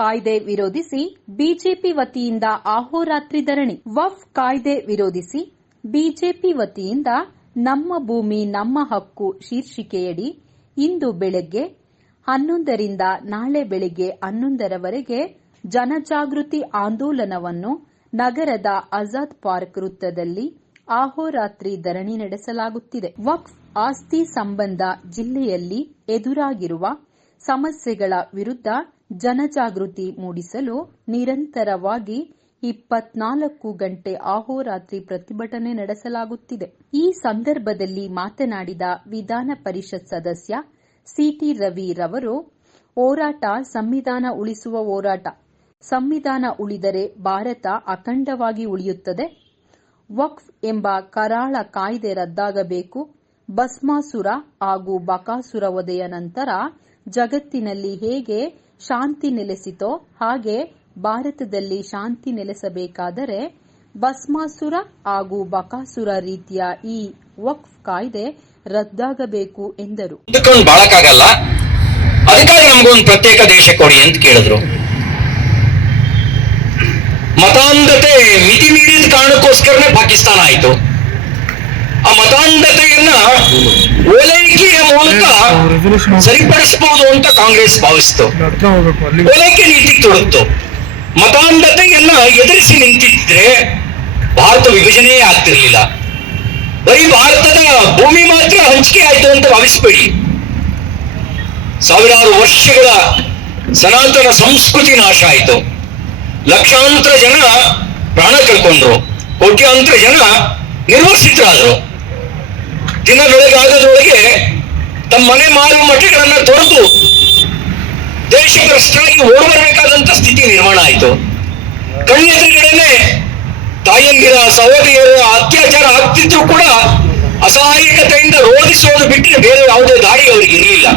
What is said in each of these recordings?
ಕಾಯ್ದೆ ವಿರೋಧಿಸಿ ಬಿಜೆಪಿ ವತಿಯಿಂದ ಅಹೋರಾತ್ರಿ ಧರಣಿ. ವಕ್ಫ್ ಕಾಯ್ದೆ ವಿರೋಧಿಸಿ ಬಿಜೆಪಿ ವತಿಯಿಂದ ನಮ್ಮ ಭೂಮಿ ನಮ್ಮ ಹಕ್ಕು ಶೀರ್ಷಿಕೆಯಡಿ ಇಂದು ಬೆಳಗ್ಗೆ 11ರಿಂದ ನಾಳೆ ಬೆಳಗ್ಗೆ 11ರವರೆಗೆ ಜನಜಾಗೃತಿ ಆಂದೋಲನವನ್ನು ನಗರದ ಆಜಾದ್ ಪಾರ್ಕ್ ವೃತ್ತದಲ್ಲಿ ಅಹೋರಾತ್ರಿ ಧರಣಿ ನಡೆಸಲಾಗುತ್ತಿದೆ. ವಕ್ಫ್ ಆಸ್ತಿ ಸಂಬಂಧ ಜಿಲ್ಲೆಯಲ್ಲಿ ಎದುರಾಗಿರುವ ಸಮಸ್ಯೆಗಳ ವಿರುದ್ಧ ಜನಜಾಗೃತಿ ಮೂಡಿಸಲು ನಿರಂತರವಾಗಿ 24 ಗಂಟೆ ಅಹೋರಾತ್ರಿ ಪ್ರತಿಭಟನೆ ನಡೆಸಲಾಗುತ್ತಿದೆ. ಈ ಸಂದರ್ಭದಲ್ಲಿ ಮಾತನಾಡಿದ ವಿಧಾನ ಪರಿಷತ್ ಸದಸ್ಯ ಸಿಟಿ ರವಿ ರವರು, ಹೋರಾಟ ಸಂವಿಧಾನ ಉಳಿಸುವ ಹೋರಾಟ. ಸಂವಿಧಾನ ಉಳಿದರೆ ಭಾರತ ಅಖಂಡವಾಗಿ ಉಳಿಯುತ್ತದೆ. ವಕ್ಫ್ ಎಂಬ ಕರಾಳ ಕಾಯ್ದೆ ರದ್ದಾಗಬೇಕು. ಭಸ್ಮಾಸುರ ಹಾಗೂ ಬಕಾಸುರ ವಧೆಯ ನಂತರ ಜಗತ್ತಿನಲ್ಲಿ ಹೇಗೆ ಶಾಂತಿ ನೆಲೆಸಿತೋ ಹಾಗೆ ಭಾರತದಲ್ಲಿ ಶಾಂತಿ ನೆಲೆಸಬೇಕಾದರೆ ಭಸ್ಮಾಸುರ ಹಾಗೂ ಬಕಾಸುರ ರೀತಿಯ ಈ ವಕ್ಫ್ ಕಾಯ್ದೆ ರದ್ದಾಗಬೇಕು ಎಂದರು. ಬಾಳಕ್ಕಾಗಲ್ಲ, ಅದಕ್ಕಾಗಿ ನಮಗೊಂದು ಪ್ರತ್ಯೇಕ ದೇಶ ಕೊಡಿ ಅಂತ ಕೇಳಿದ್ರು. ಮತಾಂಧತೆ ಮಿತಿ ಮೀರಿದ ಕಾರಣಕ್ಕೋಸ್ಕರನೇ ಪಾಕಿಸ್ತಾನ ಆಯಿತು. ಆ ಮತಾಂಧತೆಯನ್ನ ಓಲೈಕೆಯ ಮೂಲಕ ಸರಿಪಡಿಸಬಹುದು ಅಂತ ಕಾಂಗ್ರೆಸ್ ಭಾವಿಸಿತು. ಓಲೈಕೆ ನೀತಿಗೆ ತೊಡಗಿತು. ಮತಾಂಧತೆಯನ್ನ ಎದುರಿಸಿ ನಿಂತಿದ್ರೆ ಭಾರತ ವಿಭಜನೆಯೇ ಆಗ್ತಿರ್ಲಿಲ್ಲ. ಬರೀ ಭಾರತದ ಭೂಮಿ ಮಾತ್ರ ಹಂಚಿಕೆ ಆಯ್ತು ಅಂತ ಭಾವಿಸಬೇಡಿ. ಸಾವಿರಾರು ವರ್ಷಗಳ ಸನಾತನ ಸಂಸ್ಕೃತಿ ನಾಶ ಆಯಿತು. ಲಕ್ಷಾಂತರ ಜನ ಪ್ರಾಣ ಕಳ್ಕೊಂಡ್ರು. ಕೋಟ್ಯಾಂತರ ಜನ ನಿರ್ವಸಿತರಾದರು. ದಿನ ಬೆಳಗಾಗದೊಳಗೆ ತಮ್ಮ ಮನೆ ಮಾರು ಮಠಗಳನ್ನ ತೊರೆದು ದೇಶಭ್ರಷ್ಟರಾಗಿ ಓಡಬರಬೇಕಾದಂತ ಸ್ಥಿತಿ ನಿರ್ಮಾಣ ಆಯಿತು. ಕಣ್ಣೆದುರುಗಡೆನೆ ತಾಯಂದಿರ ಸಹೋದರಿಯರ ಅತ್ಯಾಚಾರ ಆಗ್ತಿದ್ರು ಕೂಡ ಅಸಹಾಯಕತೆಯಿಂದ ರೋಧಿಸೋದು ಬಿಟ್ಟರೆ ಬೇರೆ ಯಾವುದೇ ದಾರಿ ಅವರಿಗೆ ಇರಲಿಲ್ಲ.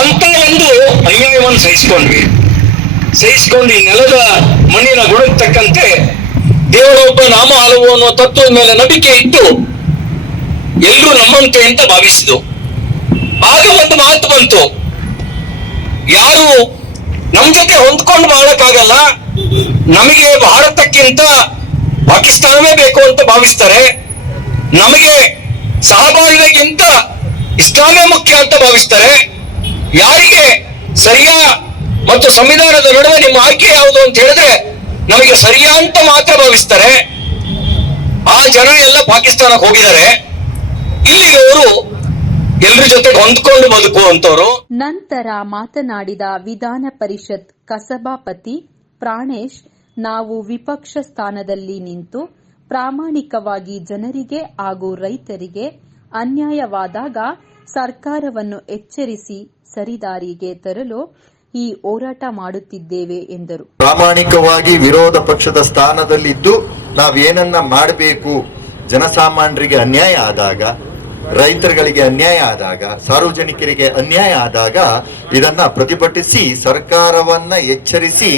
ಅಂತ ಒಂದು ಅನ್ಯಾಯವನ್ನು ಸಹಿಸಿಕೊಂಡು ಈ ನೆಲದ ಮಣ್ಣಿನ ಗುಣಕ್ಕೆ ತಕ್ಕಂತೆ ದೇವರೊಬ್ಬ ನಾಮ ಹಲವು ಅನ್ನುವ ತತ್ವದ ಮೇಲೆ ನಂಬಿಕೆ ಇಟ್ಟು ಎಲ್ಲರೂ ನಮ್ಮಂತೆ ಅಂತ ಭಾವಿಸಿದ್ದು. ಆಗ ಒಂದು ಮಾತು ಬಂತು, ಯಾರು ನಮ್ಮ ಜೊತೆ ಹೊಂದ್ಕೊಂಡು ಬಾಳಕ್ಕಾಗಲ್ಲ, ನಮಗೆ ಭಾರತಕ್ಕಿಂತ ಪಾಕಿಸ್ತಾನವೇ ಬೇಕು ಅಂತ ಭಾವಿಸ್ತಾರೆ, ನಮಗೆ ಸಹಬಾಳ್ವೆಗಿಂತ ಇಸ್ಲಾಮೇ ಮುಖ್ಯ ಅಂತ ಭಾವಿಸ್ತಾರೆ, ಯಾರಿಗೆ ಸರಿಯಾ ಮತ್ತು ಸಂವಿಧಾನದ ನಡುವೆ ನಿಮ್ಮ ಆಯ್ಕೆ ಯಾವುದು ಅಂತ ಹೇಳಿದ್ರೆ ನಮಗೆ ಸರಿಯಾ ಅಂತ ಮಾತ್ರ ಭಾವಿಸ್ತಾರೆ, ಆ ಜನ ಎಲ್ಲ ಪಾಕಿಸ್ತಾನಕ್ಕೆ ಹೋಗಿದ್ದಾರೆ. ಇಲ್ಲಿರೋರು ಎಲ್ಲರ ಜೊತೆ ಹೊಂದ್ಕೊಂಡು ಬದುಕುವಂತವ್ರು. ನಂತರ ಮಾತನಾಡಿದ ವಿಧಾನ ಪರಿಷತ್ ಕಸಭಾಪತಿ ಪ್ರಾಣೇಶ್, ನಾವು ವಿಪಕ್ಷ ಸ್ಥಾನದಲ್ಲಿ ನಿಂತು ಪ್ರಾಮಾಣಿಕವಾಗಿ ಜನರಿಗೆ ಹಾಗೂ ರೈತರಿಗೆ ಅನ್ಯಾಯವಾದಾಗ ಸರ್ಕಾರವನ್ನು ಎಚ್ಚರಿಸಿ ಸರಿದಾರಿಗೆ ತರಲು ಈ ಹೋರಾಟ ಮಾಡುತ್ತಿದ್ದೇವೆ ಎಂದರು. ಪ್ರಾಮಾಣಿಕವಾಗಿ ವಿರೋಧ ಪಕ್ಷದ ಸ್ಥಾನದಲ್ಲಿದ್ದು ನಾವೇನನ್ನ ಮಾಡಬೇಕು, ಜನಸಾಮಾನ್ಯರಿಗೆ ಅನ್ಯಾಯ ಆದಾಗ, ರೈತರುಗಳಿಗೆ ಅನ್ಯಾಯ ಆದಾಗ, ಸಾರ್ವಜನಿಕರಿಗೆ ಅನ್ಯಾಯ ಆದಾಗ ಇದನ್ನ ಪ್ರತಿಭಟಿಸಿ ಸರ್ಕಾರವನ್ನ ಎಚ್ಚರಿಸಿ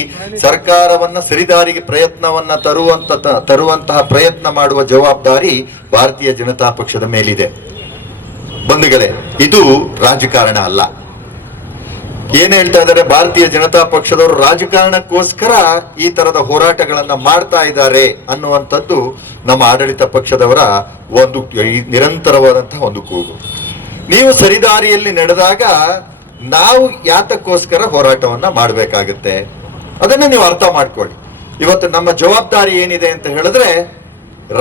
ಸರ್ಕಾರವನ್ನ ಸರಿದಾರಿಗೆ ಪ್ರಯತ್ನವನ್ನ ತರುವಂತಹ ಪ್ರಯತ್ನ ಮಾಡುವ ಜವಾಬ್ದಾರಿ ಭಾರತೀಯ ಜನತಾ ಪಕ್ಷದ ಮೇಲಿದೆ. ಬಂಧುಗಳೇ, ಇದು ರಾಜಕಾರಣ ಅಲ್ಲ. ಏನ್ ಹೇಳ್ತಾ ಇದ್ದಾರೆ, ಭಾರತೀಯ ಜನತಾ ಪಕ್ಷದವರು ರಾಜಕಾರಣಕ್ಕೋಸ್ಕರ ಈ ತರದ ಹೋರಾಟಗಳನ್ನ ಮಾಡ್ತಾ ಇದ್ದಾರೆ ಅನ್ನುವಂಥದ್ದು ನಮ್ಮ ಆಡಳಿತ ಪಕ್ಷದವರ ಒಂದು ನಿರಂತರವಾದಂತಹ ಒಂದು ಕೂಗು. ನೀವು ಸರಿದಾರಿಯಲ್ಲಿ ನಡೆದಾಗ ನಾವು ಯಾತಕ್ಕೋಸ್ಕರ ಹೋರಾಟವನ್ನ ಮಾಡಬೇಕಾಗುತ್ತೆ ಅದನ್ನ ನೀವು ಅರ್ಥ ಮಾಡ್ಕೊಳ್ಳಿ. ಇವತ್ತು ನಮ್ಮ ಜವಾಬ್ದಾರಿ ಏನಿದೆ ಅಂತ ಹೇಳಿದ್ರೆ,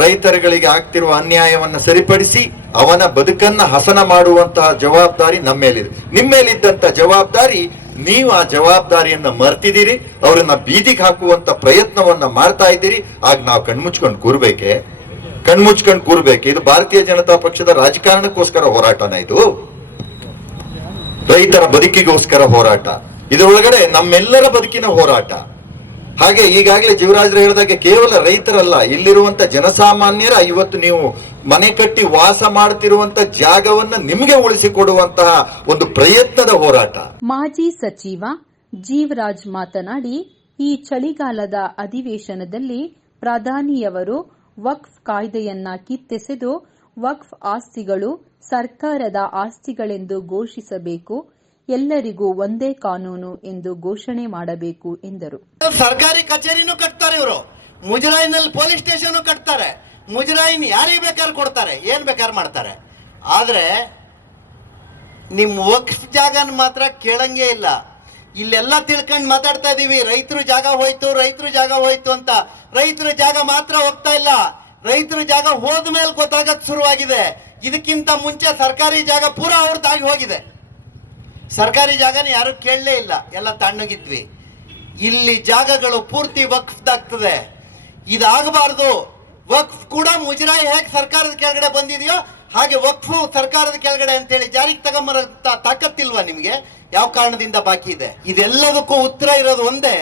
ರೈತರುಗಳಿಗೆ ಆಗ್ತಿರುವ ಅನ್ಯಾಯವನ್ನ ಸರಿಪಡಿಸಿ ಅವನ ಬದುಕನ್ನ ಹಸನ ಮಾಡುವಂತಹ ಜವಾಬ್ದಾರಿ ನಮ್ಮ ಮೇಲಿದೆ. ನಿಮ್ಮ ಮೇಲಿದ್ದಂತ ಜವಾಬ್ದಾರಿ, ನೀವು ಆ ಜವಾಬ್ದಾರಿಯನ್ನ ಮರ್ತಿದ್ದೀರಿ, ಅವರನ್ನ ಬೀದಿಗೆ ಹಾಕುವಂತ ಪ್ರಯತ್ನವನ್ನ ಮಾಡ್ತಾ ಇದ್ದೀರಿ. ಆಗ ನಾವು ಕಣ್ಮುಚ್ಕೊಂಡು ಕೂರ್ಬೇಕೆ? ಇದು ಭಾರತೀಯ ಜನತಾ ಪಕ್ಷದ ರಾಜಕಾರಣಕ್ಕೋಸ್ಕರ ಹೋರಾಟನ? ಇದು ರೈತರ ಬದುಕಿಗೋಸ್ಕರ ಹೋರಾಟ. ಇದರೊಳಗಡೆ ನಮ್ಮೆಲ್ಲರ ಬದುಕಿನ ಹೋರಾಟ. ಹಾಗೆ ಈಗಾಗಲೇ ಜೀವರಾಜರು ಹೇಳಿದಾಗೆ ಕೇವಲ ರೈತರಲ್ಲ, ಇಲ್ಲಿರುವಂತ ಜನಸಾಮಾನ್ಯರ ಇವತ್ತು ನೀವು ಮನೆ ಕಟ್ಟಿ ವಾಸ ಮಾಡ್ತಿರುವಂತ ಜಾಗವನ್ನ ನಿಮಗೆ ಉಳಿಸಿಕೊಡುವಂತಹ ಒಂದು ಪ್ರಯತ್ನದ ಹೋರಾಟ. ಮಾಜಿ ಸಚಿವ ಜೀವರಾಜ್ ಮಾತನಾಡಿ, ಈ ಚಳಿಗಾಲದ ಅಧಿವೇಶನದಲ್ಲಿ ಪ್ರಧಾನಿಯವರು ವಕ್ಫ್ ಕಾಯ್ದೆಯನ್ನ ಕಿತ್ತೆಸೆದು ವಕ್ಫ್ ಆಸ್ತಿಗಳು ಸರ್ಕಾರದ ಆಸ್ತಿಗಳೆಂದು ಘೋಷಿಸಬೇಕು. ಎಲ್ಲರಿಗೂ ಒಂದೇ ಕಾನೂನು ಎಂದು ಘೋಷಣೆ ಮಾಡಬೇಕು ಎಂದರು. ಸರ್ಕಾರಿ ಕಚೇರಿನೂ ಕಟ್ತಾರೆ ಇವರು, ಮುಜರಾಯಿನಲ್ಲಿ ಪೊಲೀಸ್ ಸ್ಟೇಷನ್ ಕಟ್ತಾರೆ, ಮುಜರಾಯಿನ್ ಯಾರಿಗೆ ಬೇಕಾದ್ರೆ ಕೊಡ್ತಾರೆ, ಏನ್ ಬೇಕಾದ್ರೆ ಮಾಡ್ತಾರೆ. ಆದ್ರೆ ನಿಮ್ ವಕ್ಫ್ ಜಾಗನ ಮಾತ್ರ ಕೇಳಂಗೇ ಇಲ್ಲ. ಇಲ್ಲೆಲ್ಲ ತಿಳ್ಕೊಂಡು ಮಾತಾಡ್ತಾ ಇದೀವಿ, ರೈತರು ಜಾಗ ಹೋಯ್ತು ಅಂತ. ರೈತರ ಜಾಗ ಮಾತ್ರ ಹೋಗ್ತಾ ಇಲ್ಲ, ರೈತರ ಜಾಗ ಹೋದ್ಮೇಲೆ ಗೊತ್ತಾಗಕ್ ಶುರುವಾಗಿದೆ. ಇದಕ್ಕಿಂತ ಮುಂಚೆ ಸರ್ಕಾರಿ ಜಾಗ ಪೂರಾ ಅವ್ರದ್ದಾಗಿ ಹೋಗಿದೆ. ಸರ್ಕಾರಿ ಜಾಗನ ಯಾರು ಕೇಳಲೇ ಇಲ್ಲ, ಎಲ್ಲ ತಣ್ಣಗಿದ್ವಿ. ಇಲ್ಲಿ ಜಾಗಗಳು ಪೂರ್ತಿ ವಕ್ಫ್ದಾಗ್ತದೆ. ಇದಾಗಬಾರ್ದು. ವಕ್ಫ್ ಕೂಡ ಮುಜರಾಯಿ ಹೇಗೆ ಸರ್ಕಾರದ ಕೆಳಗಡೆ ಬಂದಿದೆಯೋ ಹಾಗೆ ವಕ್ಫು ಸರ್ಕಾರದ ಕೆಳಗಡೆ ಅಂತೇಳಿ ಜಾರಿಗೆ ತಗೊಂಬರ ತಾಕತ್ತಿಲ್ವಾ ನಿಮ್ಗೆ? ಯಾವ ಕಾರಣದಿಂದ ಬಾಕಿ ಇದೆ? ಇದೆಲ್ಲದಕ್ಕೂ ಉತ್ತರ ಇರೋದು ಒಂದೇ,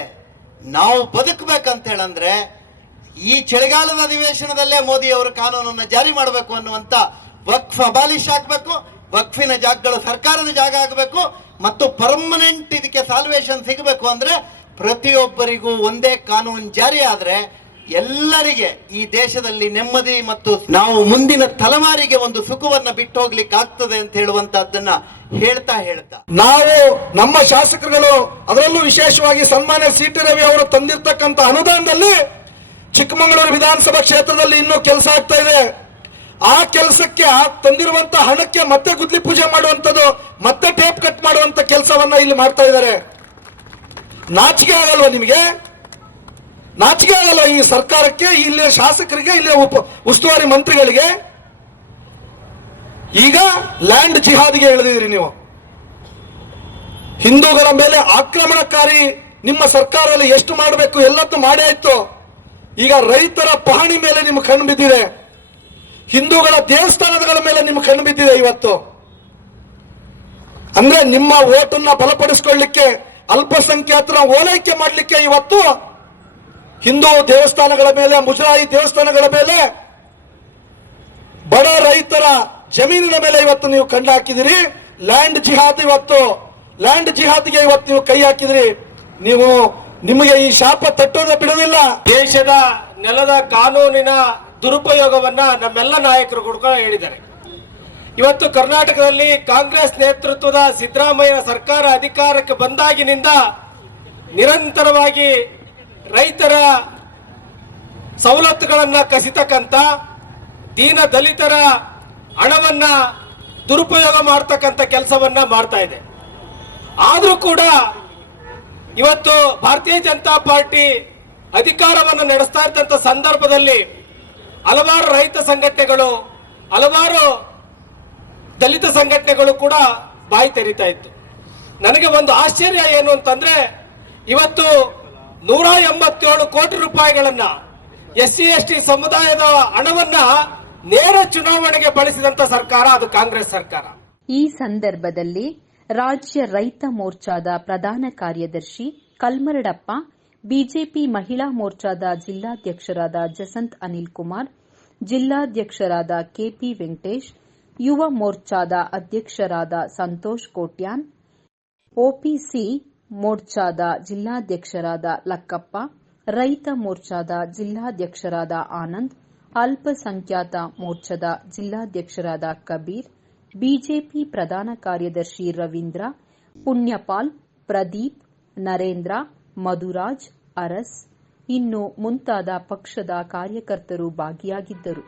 ನಾವು ಬದುಕಬೇಕಂತ ಹೇಳಂದ್ರೆ ಈ ಚಳಿಗಾಲದ ಅಧಿವೇಶನದಲ್ಲೇ ಮೋದಿ ಅವರು ಕಾನೂನನ್ನು ಜಾರಿ ಮಾಡಬೇಕು ಅನ್ನುವಂತ ವಕ್ಫ್ ಅಬಾಲಿಶ್ ಆಗ್ಬೇಕು, ವಕ್ಫಿನ ಜಾಗಗಳು ಸರ್ಕಾರದ ಜಾಗ ಆಗಬೇಕು ಮತ್ತು ಪರ್ಮನೆಂಟ್ ಇದಕ್ಕೆ ಸಾಲ್ವೇಷನ್ ಸಿಗಬೇಕು. ಅಂದ್ರೆ ಪ್ರತಿಯೊಬ್ಬರಿಗೂ ಒಂದೇ ಕಾನೂನು ಜಾರಿ ಆದ್ರೆ ಎಲ್ಲರಿಗೆ ಈ ದೇಶದಲ್ಲಿ ನೆಮ್ಮದಿ ಮತ್ತು ನಾವು ಮುಂದಿನ ತಲೆಮಾರಿಗೆ ಒಂದು ಸುಖವನ್ನ ಬಿಟ್ಟು ಹೋಗ್ಲಿಕ್ಕೆ ಆಗ್ತದೆ ಅಂತ ಹೇಳುವಂತದ್ದನ್ನ ಹೇಳ್ತಾ ನಾವು ನಮ್ಮ ಶಾಸಕರುಗಳು, ಅದರಲ್ಲೂ ವಿಶೇಷವಾಗಿ ಸನ್ಮಾನ್ಯ ಸಿ.ಟಿ. ರವಿ ಅವರು ತಂದಿರ್ತಕ್ಕಂಥ ಅನುದಾನದಲ್ಲಿ ಚಿಕ್ಕಮಗಳೂರು ವಿಧಾನಸಭಾ ಕ್ಷೇತ್ರದಲ್ಲಿ ಇನ್ನೂ ಕೆಲಸ ಆಗ್ತಾ ಇದೆ. ಆ ಕೆಲಸಕ್ಕೆ ತಂದಿರುವಂತಹ ಹಣಕ್ಕೆ ಮತ್ತೆ ಗುದ್ಲಿ ಪೂಜೆ ಮಾಡುವಂತದ್ದು, ಮತ್ತೆ ಟೇಪ್ ಕಟ್ ಮಾಡುವಂತ ಕೆಲಸವನ್ನ ಇಲ್ಲಿ ಮಾಡ್ತಾ ಇದ್ದಾರೆ. ನಾಚಿಕೆ ಆಗಲ್ವಾ ನಿಮಗೆ? ನಾಚಿಕೆ ಆಗಲ್ಲ ಈ ಸರ್ಕಾರಕ್ಕೆ, ಇಲ್ಲಿಯ ಶಾಸಕರಿಗೆ, ಇಲ್ಲಿಯ ಉಸ್ತುವಾರಿ ಮಂತ್ರಿಗಳಿಗೆ? ಈಗ ಲ್ಯಾಂಡ್ ಜಿಹಾದ್ಗೆ ಎಳೆದಿದ್ರಿ ನೀವು. ಹಿಂದೂಗಳ ಮೇಲೆ ಆಕ್ರಮಣಕಾರಿ ನಿಮ್ಮ ಸರ್ಕಾರದಲ್ಲಿ ಎಷ್ಟು ಮಾಡಬೇಕು ಎಲ್ಲದ್ದು ಮಾಡೇ ಆಯ್ತು. ಈಗ ರೈತರ ಪಹಣಿ ಮೇಲೆ ನಿಮ್ಮ ಕಣ್ಣು ಬಿದ್ದಿದೆ, ಹಿಂದೂಗಳ ದೇವಸ್ಥಾನಗಳ ಮೇಲೆ ನಿಮ್ಮ ಕಣ್ಣು ಬಿದ್ದಿದೆ. ಇವತ್ತು ಅಂದ್ರೆ ನಿಮ್ಮ ಓಟನ್ನ ಬಲಪಡಿಸಿಕೊಳ್ಳಲಿಕ್ಕೆ, ಅಲ್ಪಸಂಖ್ಯಾತರ ಓಲೈಕೆ ಮಾಡಲಿಕ್ಕೆ ಇವತ್ತು ಹಿಂದೂ ದೇವಸ್ಥಾನಗಳ ಮೇಲೆ, ಮುಜರಾಯಿ ದೇವಸ್ಥಾನಗಳ ಮೇಲೆ, ಬಡ ರೈತರ ಜಮೀನಿನ ಮೇಲೆ ಇವತ್ತು ನೀವು ಕಣ್ಣು ಹಾಕಿದಿರಿ. ಲ್ಯಾಂಡ್ ಜಿಹಾದ್ಗೆ ಇವತ್ತು ನೀವು ಕೈ ಹಾಕಿದಿರಿ. ನಿಮಗೆ ಈ ಶಾಪ ತಟ್ಟೋದ ಬಿಡೋದಿಲ್ಲ. ದೇಶದ ನೆಲದ ಕಾನೂನಿನ ದುರುಪಯೋಗವನ್ನ ನಮ್ಮೆಲ್ಲ ನಾಯಕರು ಕೂಡ ಹೇಳಿದ್ದಾರೆ. ಇವತ್ತು ಕರ್ನಾಟಕದಲ್ಲಿ ಕಾಂಗ್ರೆಸ್ ನೇತೃತ್ವದ ಸಿದ್ದರಾಮಯ್ಯ ಸರ್ಕಾರ ಅಧಿಕಾರಕ್ಕೆ ಬಂದಾಗಿನಿಂದ ನಿರಂತರವಾಗಿ ರೈತರ ಸವಲತ್ತುಗಳನ್ನ ಕಸಿತಕ್ಕಂತ, ದೀನ ದಲಿತರ ಹಣವನ್ನ ದುರುಪಯೋಗ ಮಾಡ್ತಕ್ಕಂಥ ಕೆಲಸವನ್ನ ಮಾಡ್ತಾ ಇದೆ. ಆದ್ರೂ ಕೂಡ ಇವತ್ತು ಭಾರತೀಯ ಜನತಾ ಪಾರ್ಟಿ ಅಧಿಕಾರವನ್ನು ನಡೆಸ್ತಾ ಇದ್ದಂತ ಸಂದರ್ಭದಲ್ಲಿ ಹಲವಾರು ರೈತ ಸಂಘಟನೆಗಳು, ಹಲವಾರು ದಲಿತ ಸಂಘಟನೆಗಳು ಕೂಡ ಬಾಯಿ ತೆರೀತಾ ಇತ್ತು. ನನಗೆ ಒಂದು ಆಶ್ಚರ್ಯ ಏನು ಅಂತಂದ್ರೆ, ಇವತ್ತು 187 ಕೋಟಿ ರೂಪಾಯಿಗಳನ್ನ SC/ST ಸಮುದಾಯದ ಹಣವನ್ನ ನೇರ ಚುನಾವಣೆಗೆ ಬಳಸಿದಂತ ಸರ್ಕಾರ ಅದು ಕಾಂಗ್ರೆಸ್ ಸರ್ಕಾರ. ಈ ಸಂದರ್ಭದಲ್ಲಿ ರಾಜ್ಯ ರೈತ ಮೋರ್ಚಾದ ಪ್ರಧಾನ ಕಾರ್ಯದರ್ಶಿ ಕಲ್ಮರಡಪ್ಪ, ಬಿಜೆಪಿ ಮಹಿಳಾ ಮೋರ್ಚಾದ ಜಿಲ್ಲಾಧ್ಯಕ್ಷರಾದ ಜಸಂತ್ ಅನಿಲ್ ಕುಮಾರ್, ಜಿಲ್ಲಾಧ್ಯಕ್ಷರಾದ ಕೆಪಿ ವೆಂಕಟೇಶ್, ಯುವ ಮೋರ್ಚಾದ ಅಧ್ಯಕ್ಷರಾದ ಸಂತೋಷ್ ಕೋಟ್ಯಾನ್, ಒಪಿಸಿ ಮೋರ್ಚಾದ ಜಿಲ್ಲಾಧ್ಯಕ್ಷರಾದ ಲಕ್ಕಪ್ಪ, ರೈತ ಮೋರ್ಚಾದ ಜಿಲ್ಲಾಧ್ಯಕ್ಷರಾದ ಆನಂದ್, ಅಲ್ಪಸಂಖ್ಯಾತ ಮೋರ್ಚಾದ ಜಿಲ್ಲಾಧ್ಯಕ್ಷರಾದ ಕಬೀರ್, ಬಿಜೆಪಿ ಪ್ರಧಾನ ಕಾರ್ಯದರ್ಶಿ ರವೀಂದ್ರ, ಪುಣ್ಯಪಾಲ್, ಪ್ರದೀಪ್, ನರೇಂದ್ರ, ಮಧುರಾಜ್, ಅರಸ್ ಇನ್ನು ಮುಂತಾದ ಪಕ್ಷದ ಕಾರ್ಯಕರ್ತರು ಭಾಗಿಯಾಗಿದ್ದರು.